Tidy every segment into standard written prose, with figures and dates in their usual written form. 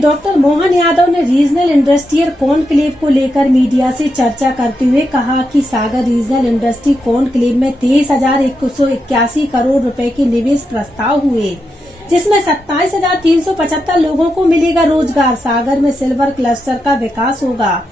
Doctor Mohan Yadav ने regional industrial conclave को लेकर मीडिया से चर्चा करते हुए कहा कि सागर रीजनल इंडस्ट्री कॉन्क्लेव में 23,181 करोड़ रुपए के निवेश प्रस्ताव हुए, जिसमें 27,375 लोगों को मिलेगा रोजगार। सागर में सिल्वर क्लस्टर का विकास होगा।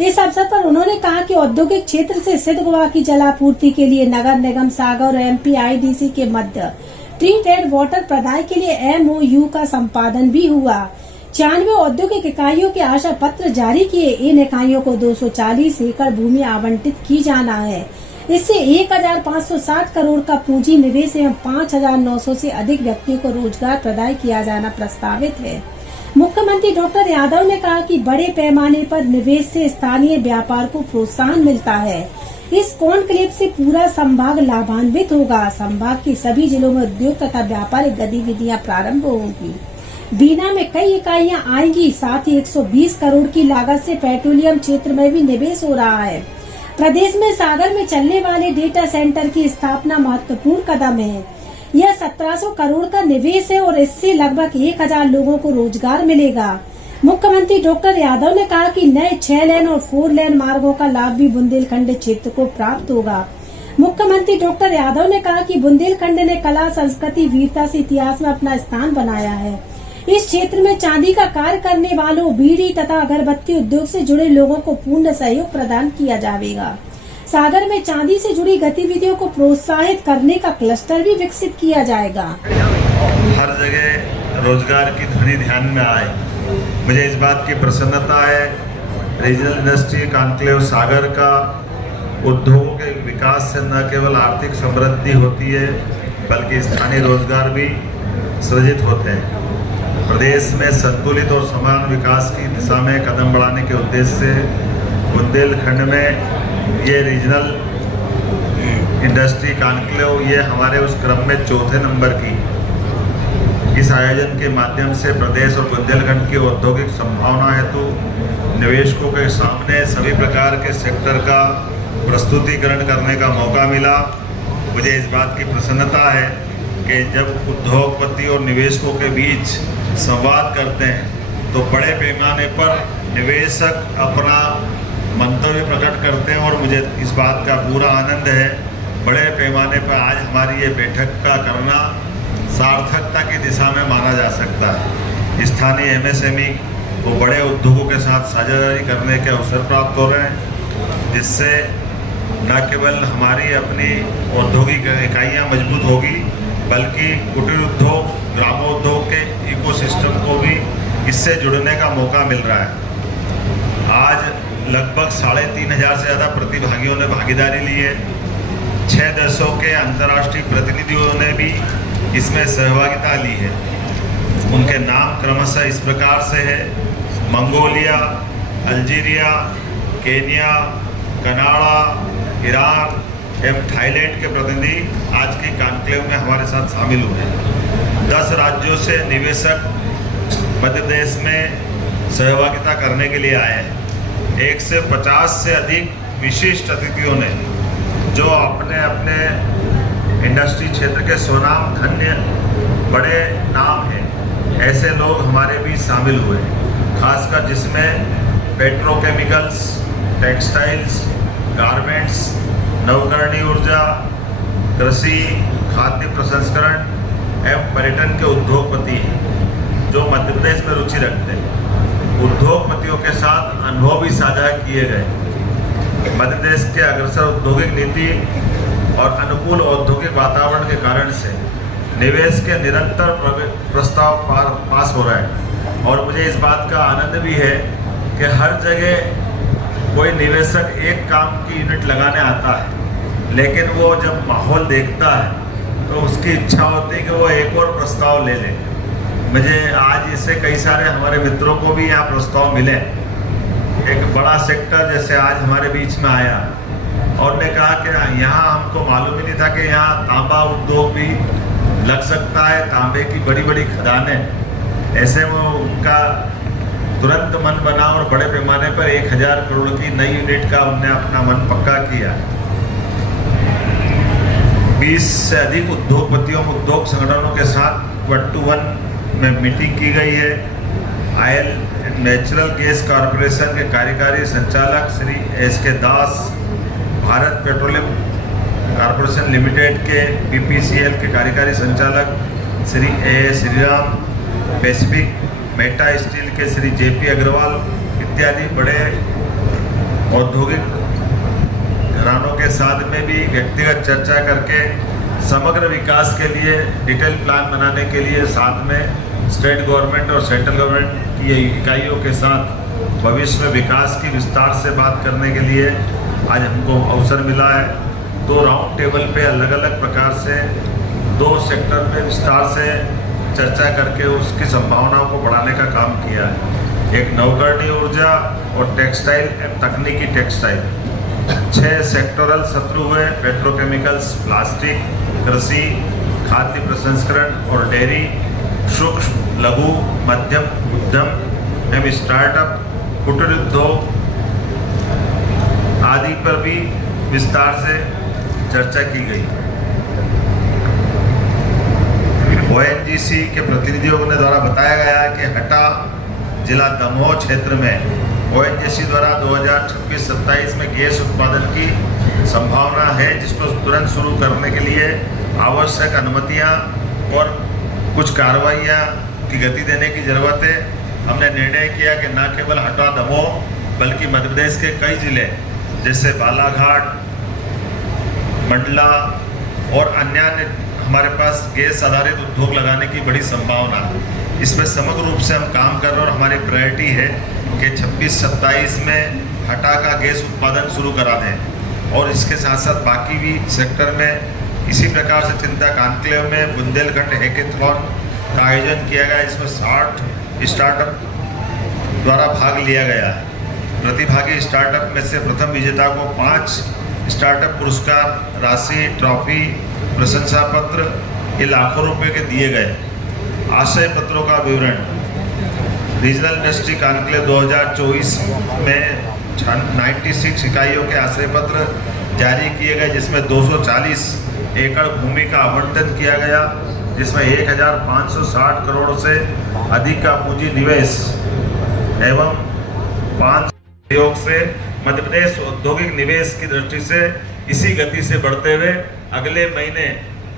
इस अवसर पर उन्होंने कहा कि औद्योगिक क्षेत्र से सिद्ध गोवा की जलापूर्ति के लिए नगर निगम सागर और MPIDC के मध्य ट्रीटेड वाटर प्रदाय के लिए MOU का संपादन भी हुआ। 96 औद्योगिक इकाइयों के आशा पत्र जारी किए। इन इकाइयों को 240 एकड़ भूमि आवंटित की जाना है। इससे 1,560 करोड़ का पूंजी निवेश एवं 5,900 से अधिक व्यक्तियों को रोजगार प्रदान किया जाना प्रस्तावित है। मुख्यमंत्री डॉक्टर यादव ने कहा कि बड़े पैमाने पर निवेश से स्थानीय व्यापार को प्रोत्साहन मिलता है। इस कॉन्क्लेव से पूरा संभाग लाभान्वित होगा। संभाग के सभी जिलों में उद्योग तथा व्यापारिक गतिविधियां प्रारंभ होंगी। बीना में कई इकाइयां आएंगी। साथ ही 120 करोड़ की लागत से पेट्रोलियम क्षेत्र में भी निवेश हो रहा है। प्रदेश में सागर में चलने वाले डेटा सेंटर की स्थापना महत्वपूर्ण कदम है। यह 1700 करोड़ का निवेश है और इससे लगभग 1,000 लोगों को रोजगार मिलेगा। मुख्यमंत्री डॉक्टर यादव ने कहा कि नए 6 लेन और 4 लेन मार्गों का लाभ भी बुंदेलखंड क्षेत्र को प्राप्त होगा। मुख्यमंत्री डॉक्टर यादव ने कहा कि बुंदेलखंड ने कला, संस्कृति, वीरता से इतिहास में अपना स्थान बनाया है। इस क्षेत्र में चांदी का कार्य करने वालों, बीड़ी तथा अगरबत्ती उद्योग से जुड़े लोगों को पूर्ण सहयोग प्रदान किया जाएगा। सागर में चांदी से जुड़ी गतिविधियों को प्रोत्साहित करने का क्लस्टर भी विकसित किया जाएगा। हर जगह रोजगार की ध्वनि ध्यान में आए, मुझे इस बात की प्रसन्नता है। रीजनल इंडस्ट्री कॉन्क्लेव सागर का उद्योगों के विकास से न केवल आर्थिक समृद्धि होती है बल्कि स्थानीय रोजगार भी सृजित होते हैं। प्रदेश में संतुलित और समान विकास की दिशा में कदम बढ़ाने के उद्देश्य से बुंदेलखंड में ये रीजनल इंडस्ट्री कॉन्क्लेव ये हमारे उस क्रम में चौथे नंबर की इस आयोजन के माध्यम से प्रदेश और बुंदेलखंड की औद्योगिक संभावना हेतु निवेशकों के सामने सभी प्रकार के सेक्टर का प्रस्तुतिकरण करने का मौका मिला। मुझे इस बात की प्रसन्नता है कि जब उद्योगपति और निवेशकों के बीच संवाद करते हैं तो बड़े पैमाने पर निवेशक अपना मंतव्य प्रकट करते हैं और मुझे इस बात का पूरा आनंद है। बड़े पैमाने पर आज हमारी ये बैठक का करना सार्थकता की दिशा में माना जा सकता है। स्थानीय MSME को बड़े उद्योगों के साथ साझेदारी करने के अवसर प्राप्त हो रहे हैं, जिससे न केवल हमारी अपनी औद्योगिक इकाइयाँ मजबूत होगी बल्कि कुटीर उद्योग, ग्रामोद्योग के इकोसिस्टम को भी इससे जुड़ने का मौका मिल रहा है। आज लगभग 3,500 से ज़्यादा प्रतिभागियों ने भागीदारी ली है। 6 देशों के अंतर्राष्ट्रीय प्रतिनिधियों ने भी इसमें सहभागिता ली है। उनके नाम क्रमशः इस प्रकार से है: Mongolia, Algeria, Kenya, Canada, Iran एवं थाईलैंड के प्रतिनिधि आज के कॉन्क्लेव में हमारे साथ शामिल हुए। 10 राज्यों से निवेशक मध्य प्रदेश में सहभागिता करने के लिए आए हैं। 150 से अधिक विशिष्ट अतिथियों ने जो अपने अपने इंडस्ट्री क्षेत्र के स्वनाम धन्य बड़े नाम हैं, ऐसे लोग हमारे बीच शामिल हुए, खासकर जिसमें पेट्रोकेमिकल्स, टेक्सटाइल्स, गारमेंट्स, नवकरणीय ऊर्जा, कृषि, खाद्य प्रसंस्करण एवं पर्यटन के उद्योगपति हैं जो मध्य प्रदेश में रुचि रखते हैं। उद्योगपतियों के साथ अनुभव भी साझा किए गए। मध्य प्रदेश के अग्रसर औद्योगिक नीति और अनुकूल औद्योगिक वातावरण के कारण से निवेश के निरंतर प्रस्ताव पास हो रहा है और मुझे इस बात का आनंद भी है कि हर जगह कोई निवेशक एक काम की यूनिट लगाने आता है, लेकिन वो जब माहौल देखता है तो उसकी इच्छा होती है कि वो एक और प्रस्ताव ले ले। मुझे आज इससे कई सारे हमारे मित्रों को भी यहाँ प्रस्ताव मिले। एक बड़ा सेक्टर जैसे आज हमारे बीच में आया और ने कहा कि यहाँ हमको मालूम ही नहीं था कि यहाँ तांबा उद्योग भी लग सकता है, तांबे की बड़ी बड़ी खदानें। ऐसे में उनका तुरंत मन बना और बड़े पैमाने पर 1,000 करोड़ की नई यूनिट का उनने अपना मन पक्का किया। 20 से अधिक उद्योगपतियों, उद्योग संगठनों के साथ 1-to-1 में मीटिंग की गई है oil and natural gas corporation के कार्यकारी संचालक श्री एस.के. दास, भारत पेट्रोलियम कॉरपोरेशन लिमिटेड के BPCL के कार्यकारी संचालक Shri A. Shriram, Pacific Meta steel के श्री J.P. अग्रवाल इत्यादि बड़े औद्योगिक घरानों के साथ में भी व्यक्तिगत चर्चा करके समग्र विकास के लिए डिटेल प्लान बनाने के लिए साथ में स्टेट गवर्नमेंट और सेंट्रल गवर्नमेंट की इकाइयों के साथ भविष्य में विकास की विस्तार से बात करने के लिए आज हमको अवसर मिला है। 2 राउंड टेबल पे अलग अलग प्रकार से 2 सेक्टर पे विस्तार से चर्चा करके उसकी संभावनाओं को बढ़ाने का काम किया है। एक नवकरणीय ऊर्जा और टेक्सटाइल एवं तकनीकी टेक्सटाइल, 6 सेक्टोरल सत्र हुए, पेट्रोकेमिकल्स, प्लास्टिक, कृषि, खाद्य प्रसंस्करण और डेयरी, सूक्ष्म लघु मध्यम उद्यम एवं स्टार्टअप, कुटीर उद्योग आदि पर भी विस्तार से चर्चा की गई। ONGC के प्रतिनिधियों ने द्वारा बताया गया है कि हटा जिला दमोह क्षेत्र में ONGC द्वारा 2026-27 में गैस उत्पादन की संभावना है, जिसको तुरंत शुरू करने के लिए आवश्यक अनुमतियां और कुछ कार्रवाइयां की गति देने की ज़रूरत है। हमने निर्णय किया कि न केवल हटा दमोह बल्कि मध्य प्रदेश के कई जिले जैसे बालाघाट, मंडला और अन्य हमारे पास गैस आधारित उद्योग लगाने की बड़ी संभावना है। इसमें समग्र रूप से हम काम कर रहे हैं और हमारी प्रायोरिटी है कि 26-27 में हटा का गैस उत्पादन शुरू करा दें और इसके साथ साथ बाकी भी सेक्टर में इसी प्रकार से चिंता कॉन्क्लेव में बुंदेलखंड हैकेथॉन का आयोजन किया गया। इसमें 60 स्टार्टअप द्वारा भाग लिया गया है। प्रतिभागी स्टार्टअप में से प्रथम विजेता को 5 स्टार्टअप पुरस्कार राशि, ट्रॉफी, प्रशंसा पत्र ये लाखों रुपए के दिए गए। आशय पत्रों का विवरण, रीजनल इंडस्ट्री कॉन्क्लेव 2024 में 96 इकाइयों के आशय पत्र जारी किए गए, जिसमें 240 एकड़ भूमि का आवंटन किया गया, जिसमें 1560 करोड़ से अधिक का पूंजी निवेश एवं 5 सहयोग से मध्य प्रदेश औद्योगिक निवेश की दृष्टि से इसी गति से बढ़ते हुए अगले महीने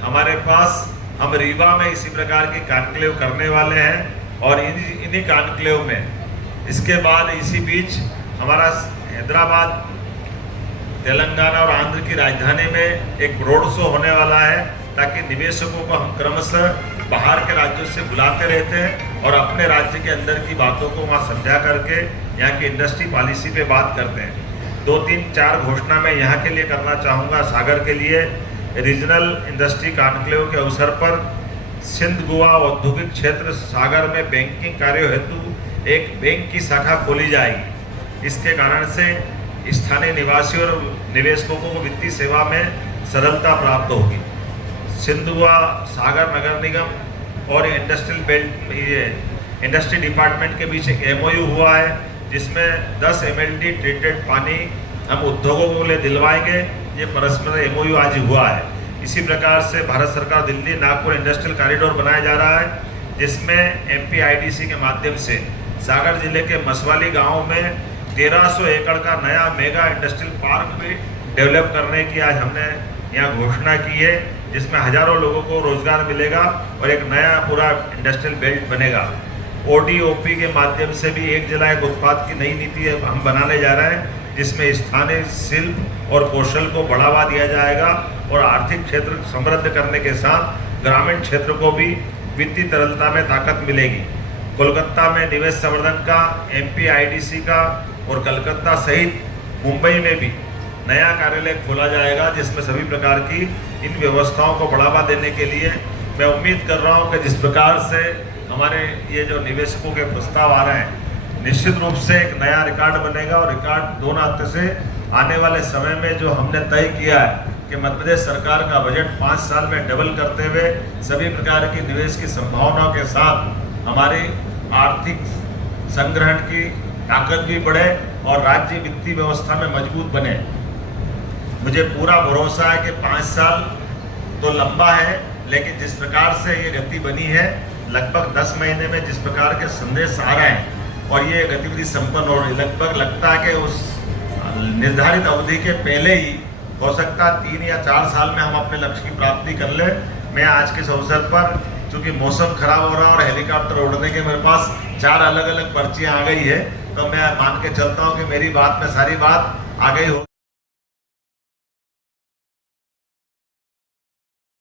हमारे पास हम रीवा में इसी प्रकार की कॉन्क्लेव करने वाले हैं और इन्हीं कॉन्क्लेव में इसके बाद इसी बीच हमारा हैदराबाद, तेलंगाना और आंध्र की राजधानी में एक रोड शो होने वाला है, ताकि निवेशकों को हम क्रमशः बाहर के राज्यों से बुलाते रहते हैं और अपने राज्य के अंदर की बातों को वहाँ समझा करके यहाँ की इंडस्ट्री पॉलिसी पे बात करते हैं। 2-3-4 घोषणा मैं यहाँ के लिए करना चाहूँगा। सागर के लिए रीजनल इंडस्ट्री कॉन्क्लेव के अवसर पर सिंध गोवा औद्योगिक क्षेत्र सागर में बैंकिंग कार्यों हेतु एक बैंक की शाखा खोली जाएगी। इसके कारण से स्थानीय निवासियों और निवेशकों को वित्तीय सेवा में सरलता प्राप्त होगी। सिंध गोवा सागर नगर निगम और इंडस्ट्रियल बेल्ट इंडस्ट्री डिपार्टमेंट के बीच एक MOU हुआ है, जिसमें 10 MLD ट्रीटेड पानी हम उद्योगों को लिए दिलवाएंगे। ये परस्पर MOU आज ही हुआ है। इसी प्रकार से भारत सरकार दिल्ली नागपुर इंडस्ट्रियल कॉरिडोर बनाया जा रहा है, जिसमें MPIDC के माध्यम से सागर जिले के मसवाली गांव में 1300 एकड़ का नया मेगा इंडस्ट्रियल पार्क भी डेवलप करने की आज हमने यहाँ घोषणा की है, जिसमें हजारों लोगों को रोजगार मिलेगा और एक नया पूरा इंडस्ट्रियल बेल्ट बनेगा। ODOP के माध्यम से भी एक जिला एक उत्पाद की नई नीति हम बनाने जा रहे हैं, जिसमें स्थानीय शिल्प और कौशल को बढ़ावा दिया जाएगा और आर्थिक क्षेत्र समृद्ध करने के साथ ग्रामीण क्षेत्र को भी वित्तीय तरलता में ताकत मिलेगी। कोलकाता में निवेश संवर्धन का, MPIDC का और कलकत्ता सहित मुंबई में भी नया कार्यालय खोला जाएगा, जिसमें सभी प्रकार की इन व्यवस्थाओं को बढ़ावा देने के लिए मैं उम्मीद कर रहा हूं कि जिस प्रकार से हमारे ये जो निवेशकों के प्रस्ताव आ रहे हैं, निश्चित रूप से एक नया रिकॉर्ड बनेगा और रिकॉर्ड 2 नाते से आने वाले समय में जो हमने तय किया है कि मध्य प्रदेश सरकार का बजट 5 साल में डबल करते हुए सभी प्रकार की निवेश की संभावनाओं के साथ हमारी आर्थिक संग्रहण की ताकत भी बढ़े और राज्य वित्तीय व्यवस्था में मजबूत बने। मुझे पूरा भरोसा है कि 5 साल तो लंबा है, लेकिन जिस प्रकार से ये गति बनी है लगभग 10 महीने में जिस प्रकार के संदेश आ रहे हैं और ये गतिविधि संपन्न हो रही, लगभग लगता है कि उस निर्धारित अवधि के पहले ही हो सकता है 3 या 4 साल में हम अपने लक्ष्य की प्राप्ति कर ले। मैं आज के इस अवसर पर, चूंकि मौसम खराब हो रहा है और हेलीकॉप्टर उड़ने के मेरे पास 4 अलग अलग पर्चियां आ गई है, तो मैं मान के चलता हूं कि मेरी बात में सारी बात आ गई हो।